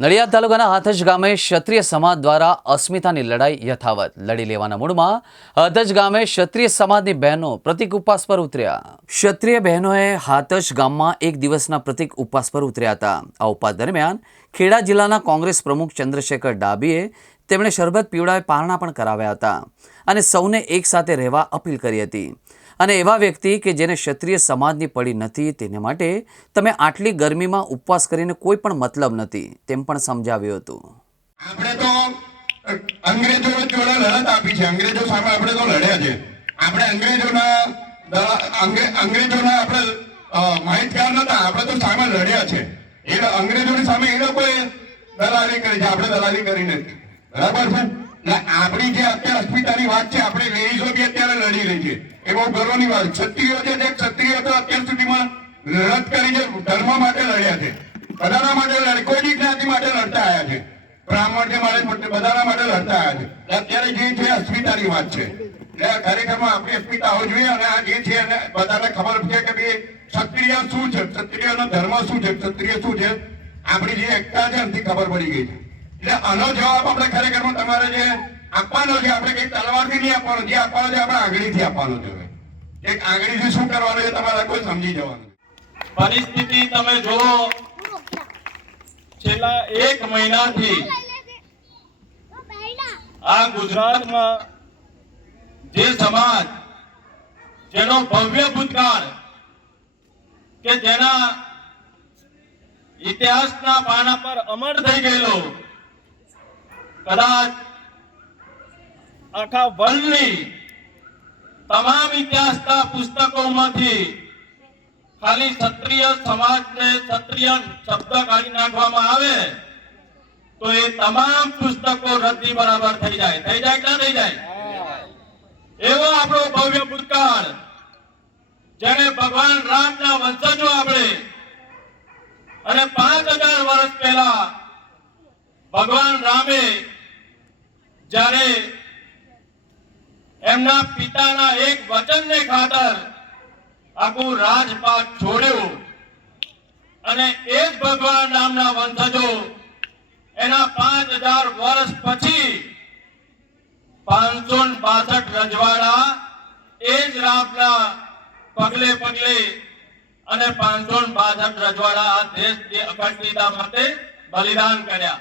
નડિયાદ તાલુકાના હાથજ ગામે ક્ષત્રિય સમાજ દ્વારા અસ્મિતાની લડાઈ યથાવત લડી લેવાના મૂડમાં હાથજ ગામે ક્ષત્રિય સમાજની બહેનો પ્રતિક ઉપવાસ પર ઉતર્યા। ક્ષત્રિય બહેનોએ હાથજ ગામમાં એક દિવસના પ્રતિક ઉપવાસ પર ઉતર્યા હતા। આ ઉપવાસ દરમિયાન ખેડા જિલ્લાના કોંગ્રેસ પ્રમુખ ચંદ્રશેખર ડાબીએ તેમણે શરબત પીવડાવી પારણા પણ કરાવ્યા હતા અને સૌને એક સાથે રહેવા અપીલ કરી હતી અને એવા વ્યક્તિ કે જેને ક્ષત્રિય સમાજની પડી નથી તેને માટે તમે આટલી ગરમીમાં ઉપવાસ કરીને કોઈ પણ મતલબ નથી તેમ પણ સમજાવ્યું હતું। આપણે તો અંગ્રેજો જોડે લડત આપી છે, અંગ્રેજો સામે આપણે તો લડ્યા છે। આપણે અંગ્રેજોના આપણે માહિતગાર નતા, આપણે તો સામે લડ્યા છે। એ અંગ્રેજોની સામે એ લોકોએ દલાલી કરી છે, આપણે દલાલી કરી નથી, બરાબર છે। આપણી જે અત્યારે અસ્મિતાની વાત છે, આપણે લેડીઝો બી અત્યારે લડી રહી છે, એ બહુ ગર્વની વાત। ક્ષત્રિયો છે, જે ક્ષત્રિયો તો અત્યાર સુધીમાં લડત કરી છે, ધર્મ માટે લડ્યા છે, બધાના માટે લડે, કોઈ બી જ્ઞાતિ માટે લડતા આવ્યા છે, બ્રાહ્મણ કે માટે બધાના માટે લડતા આવ્યા છે। અત્યારે જે છે અસ્મિતાની વાત છે, એટલે ખરેખરમાં આપણી અસ્મિતા હોવી જોઈએ અને આ જે છે એને બધાને ખબર છે કે ભાઈ ક્ષત્રિય શું છે, ક્ષત્રિયનો ધર્મ શું છે, ક્ષત્રિય શું છે, આપણી જે એકતા છે એનાથી ખબર પડી ગઈ છે। એટલે આનો જવાબ આપણે ખરેખરમાં તમારે જે આપવાનો છે, આપણે કઈ તલવારથી નહીં આપવાનો, જે આપવાનો છે આપણે આંગળીથી આપવાનો છે। એક આંગળીથી શું કરવાનું છે તમારે કોઈ સમજી જવાનું। પરિસ્થિતિ તમે જુઓ, છેલ્લા 1 મહિનાથી આ ગુજરાતમાં જે સમાજ જેનો ભવ્ય ભૂતકાળ કે જેના ઇતિહાસના પાના પર અમર થઈ ગયેલો, કદાચ આખા વર્લ્ડની તમામ ઇતિહાસના પુસ્તકોમાંથી ખાલી ક્ષત્રિય સમાજને ક્ષત્રિય શબ્દ કાઢી નાખવામાં આવે તો એ તમામ પુસ્તકો રદ્દી બરાબર થઈ જાય કે ના થઈ જાય? એવો આપણો ભવ્ય ભૂતકાળ, જેને ભગવાન રામના વંશજો આપણે અને 5000 વર્ષ પહેલા ભગવાન રામે જ્યારે એમના પિતાના એક વચનને ખાતર આખું રાજપાટ છોડ્યું અને એ જ ભગવાન રામના વંશજો એના 5000 વર્ષ પછી 562 રજવાડા એ જ રામના પગલે પગલે અને 562 રજવાડા આ દેશની અખંડિતતા માટે બલિદાન કર્યા।